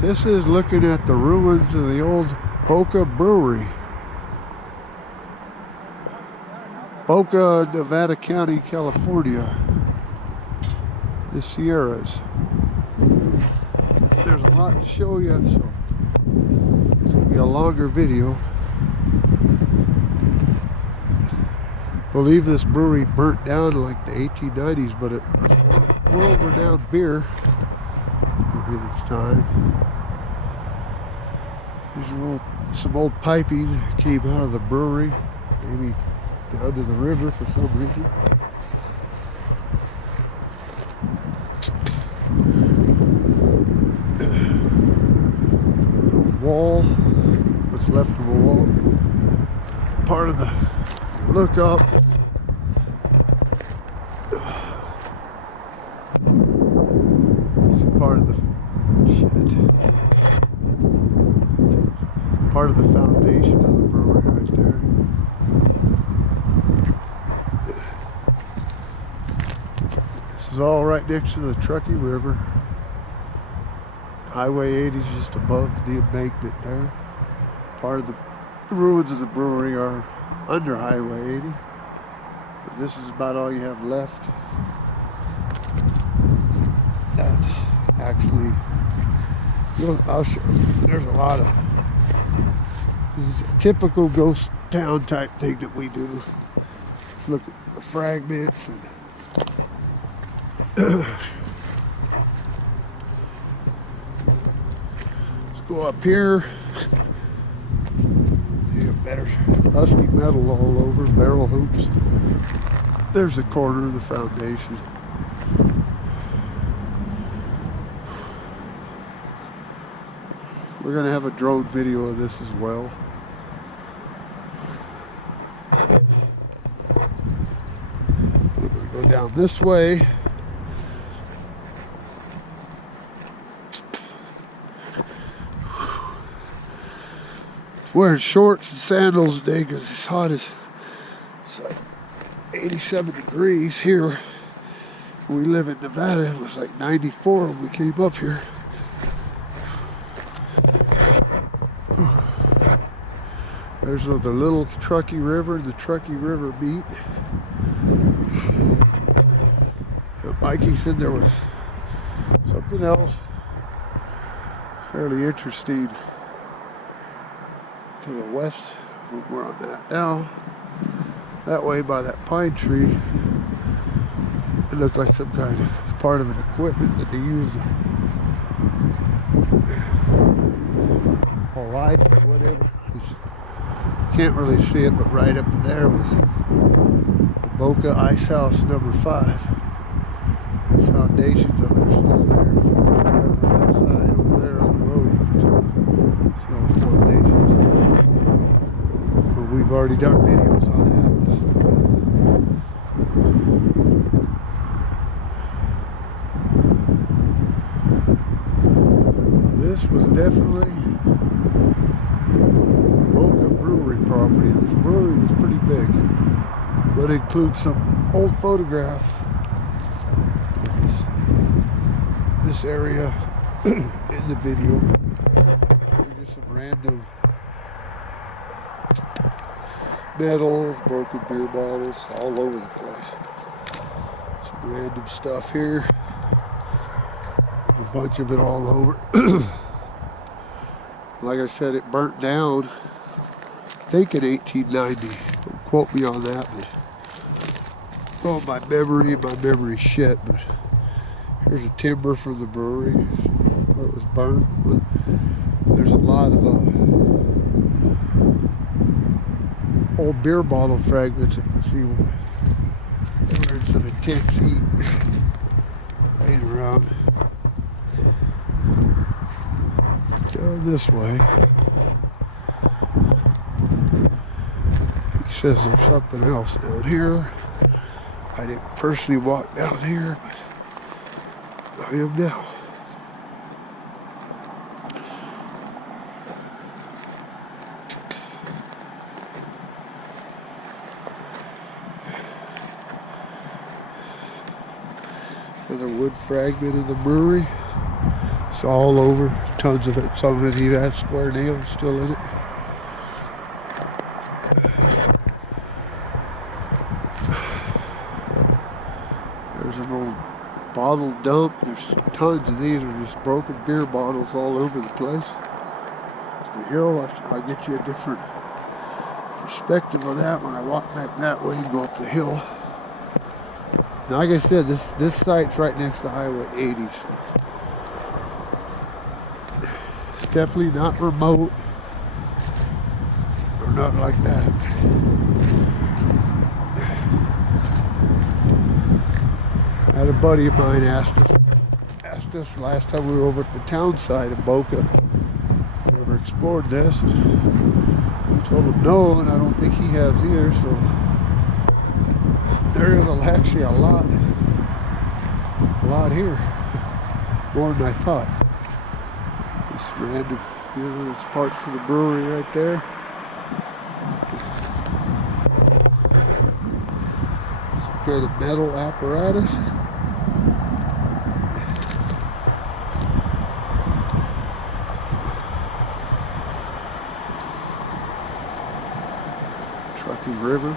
This is looking at the ruins of the old Boca Brewery. Boca, Nevada County, California. The Sierras. There's a lot to show you, so it's going to be a longer video. I believe this brewery burnt down in like the 1890s, but it was a world-renowned beer in its time. These are some old piping that came out of the brewery, maybe down to the river for some reason. A wall, what's left of a wall, part of the lookout. It's part of the part of the foundation of the brewery right there. This is all right next to the Truckee River. Highway 80 is just above the embankment there. Part of the ruins of the brewery are under Highway 80. But this is about all you have left. That's actually, I'll show you. There's a lot of, this is a typical ghost town type thing that we do. Let's look at the fragments and let's go up here. Better rusty metal all over, barrel hoops. There's the corner of the foundation. We're going to have a drone video of this as well. We're going to go down this way. Wearing shorts and sandals today because it's hot as it's like 87 degrees here. We live in Nevada. It was like 94 when we came up here. There's the little Truckee River and the Truckee River meet. Mikey said there was something else fairly interesting to the west of where I'm at now. That way by that pine tree, it looked like some kind of part of an equipment that they used for life or whatever. Can't really see it, but right up there was the Boca Ice House number 5. The foundations of it are still there. Right on that side over there on the road, you can see all the foundations. But we've already done videos on that. This was definitely Boca Brewery property. This brewery was pretty big, but it includes some old photographs of this area in the video. There's just some random metal, broken beer bottles all over the place. Some random stuff here. A bunch of it all over. Like I said, it burnt down, I think in 1890. Don't quote me on that, but oh, my memory shit. But here's a timber from the brewery where it was burnt. But there's a lot of old beer bottle fragments that you can see. There's some intense heat laying around. Go this way. He says there's something else down here. I didn't personally walk down here, but I am now. Another wood fragment of the brewery. It's all over, tons of it. Some of it even has square nails still in it. There's an old bottle dump. There's tons of these. Are just broken beer bottles all over the place. The hill, I'll get you a different perspective of that when I walk back that way and go up the hill. Now, like I said, this site's right next to Highway 80, so it's definitely not remote or nothing like that. I had a buddy of mine asked us last time we were over at the town side of Boca, we ever explored this. I told him no, and I don't think he has either, so there is actually a lot here, more than I thought. This random, there's parts of the brewery right there. Some kind of metal apparatus. Truckee River.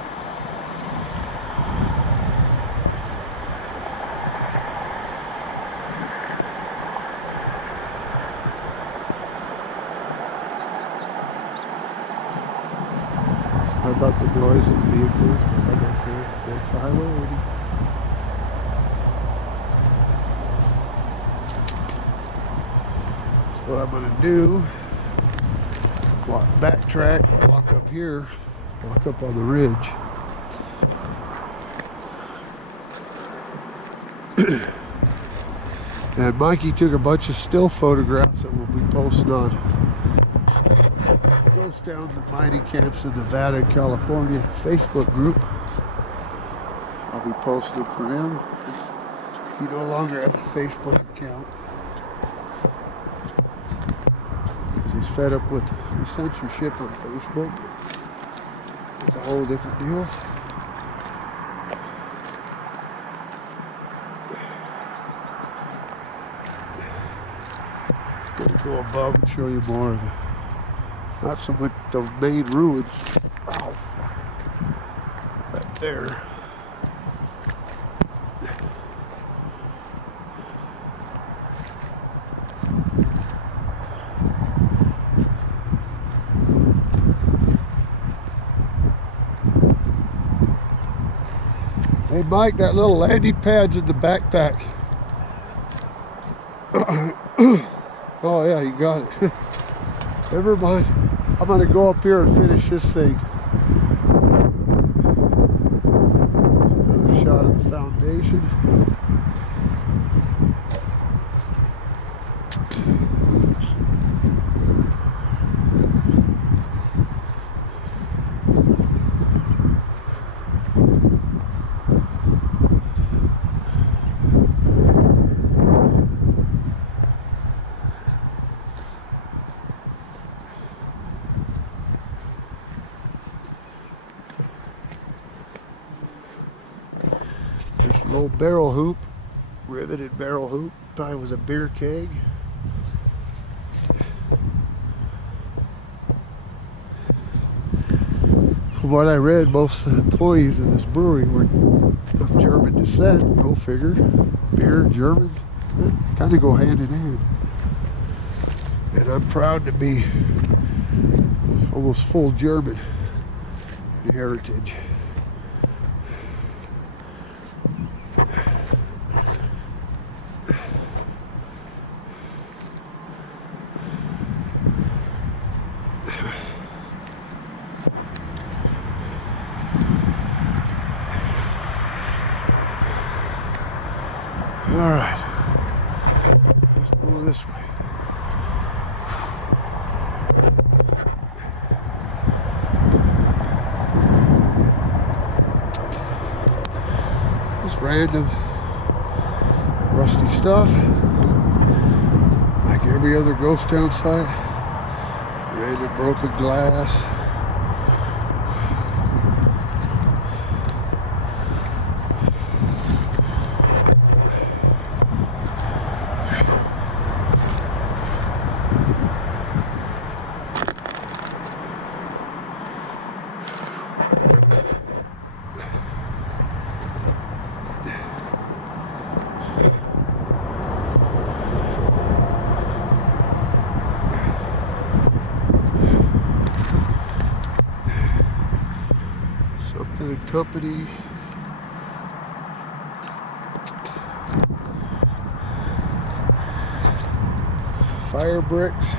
Sorry about the noise of the vehicles, but like I said, that's the Highway 80. That's what I'm going to do. Backtrack, walk up here. Walk up on the ridge. And Mikey took a bunch of still photographs that we'll be posting on Ghost Towns and Mining Camps in Nevada and California Facebook group. I'll be posting them for him. He no longer has a Facebook account because he's fed up with the censorship on Facebook. It's a whole different deal. Going to go above and show you more of it. Not so much the main ruins. Oh, fuck. Right there. Hey Mike, that little landing pad's in the backpack. Oh yeah, you got it. Never mind. I'm gonna go up here and finish this thing. Another shot of the foundation. An old barrel hoop, riveted barrel hoop, probably was a beer keg. From what I read, most of the employees of this brewery were of German descent. Go figure. Beer, German, kind of go hand in hand. And I'm proud to be almost full German in heritage. All right, let's go this way. Just random rusty stuff, like every other ghost town site. Random broken glass. Something company. Fire bricks.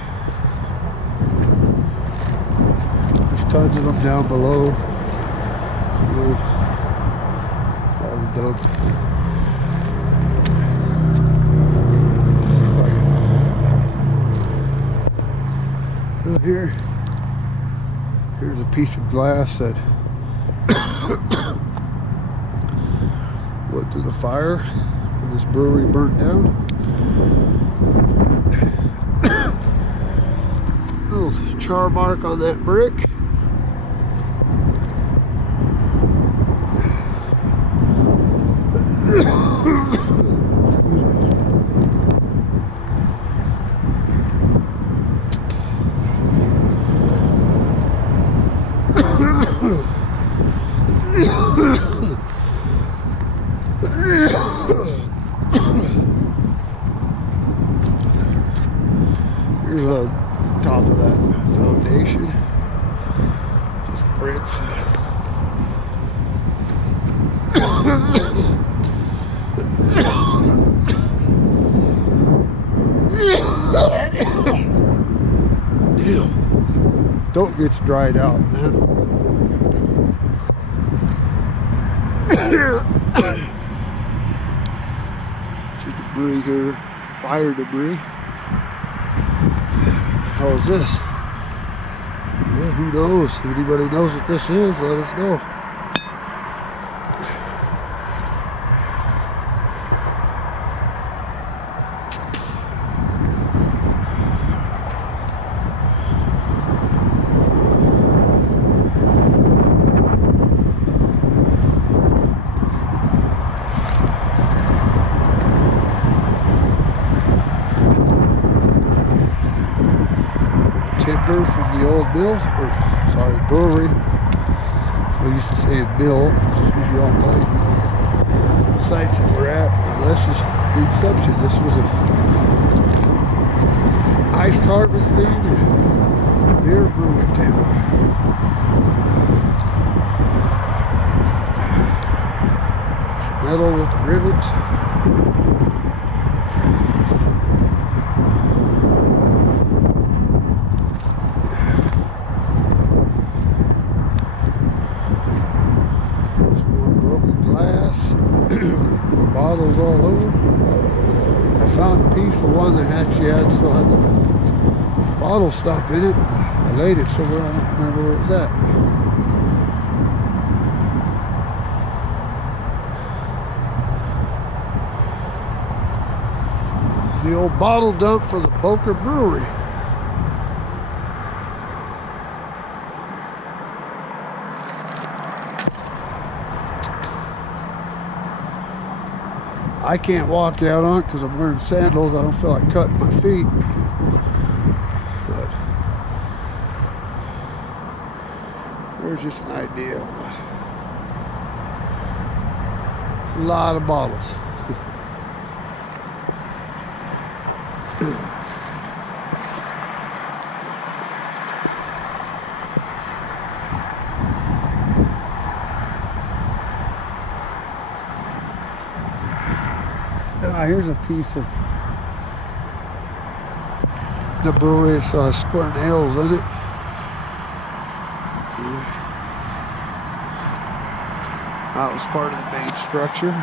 There's tons of them down below. All the dope. Well, here's a piece of glass that went through the fire when this brewery burnt down. Little char mark on that brick. Here's the top of that foundation. Just bricks. Damn. Don't get dried out, man. Just debris here. Fire debris. How is this? Yeah, who knows? If anybody knows what this is, let us know. Timber from the old mill, or sorry, brewery. So I used to say mill, just usually on the sites that we're at. Now this is the exception. This was an iced harvesting and beer brewing table. It's metal with the rivets. Bottles all over. I found a piece of one that actually still had the bottle stop in it. I laid it somewhere, I don't remember where it was at. This is the old bottle dump for the Boca Brewery. I can't walk out on it because I'm wearing sandals. I don't feel like cutting my feet. But there's just an idea. But it's a lot of bottles. Here's a piece of the brewery. It saw square nails in it. That was part of the main structure.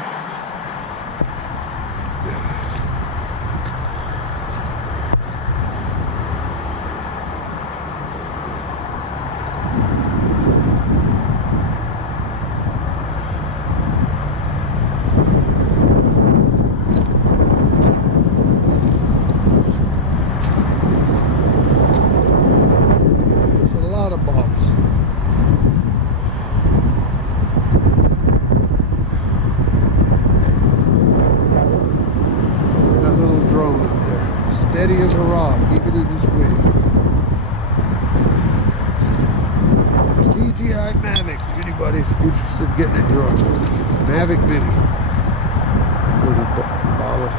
anybody's interested in getting it, your Mavic Mini with a bottle,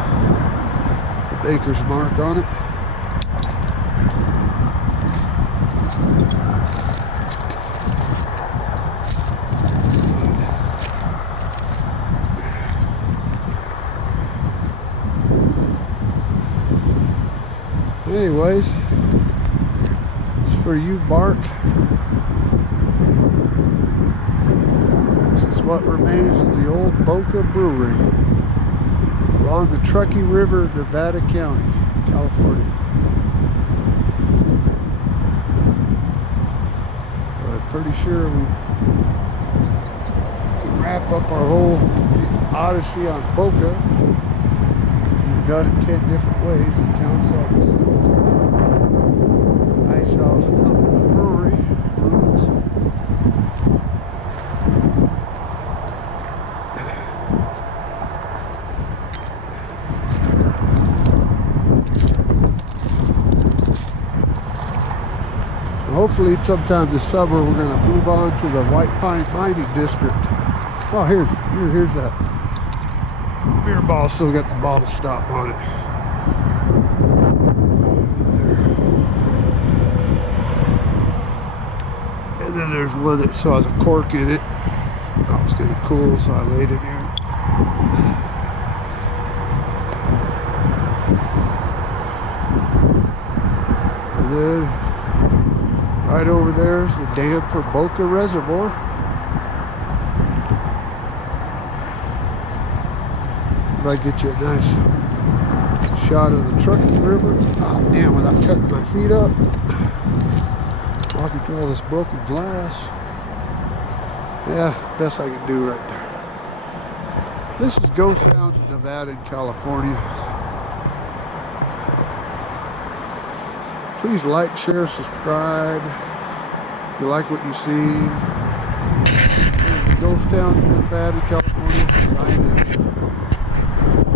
the Baker's mark on it. Anyways, it's for you, Bark. This is what remains of the old Boca Brewery along the Truckee River, Nevada County, California. I'm pretty sure we wrap up our whole odyssey on Boca. We've done it 10 different ways. The town center, the ice house, the brewery, ruins. Hopefully sometime this summer we're going to move on to the White Pine Mining District. Oh, here's that beer ball. Still got the bottle stop on it. There. And then there's one that still has a cork in it. That was kind of cool, so I laid it here. And then right over there is the dam for Boca Reservoir. Might get you a nice shot of the Truckee River. Oh, damn, without cutting my feet up. Walking through all this broken glass. Yeah, best I can do right there. This is ghost towns in Nevada and California. Please like, share, subscribe. If you like what you see. Ghost towns in Nevada and California. Signing out.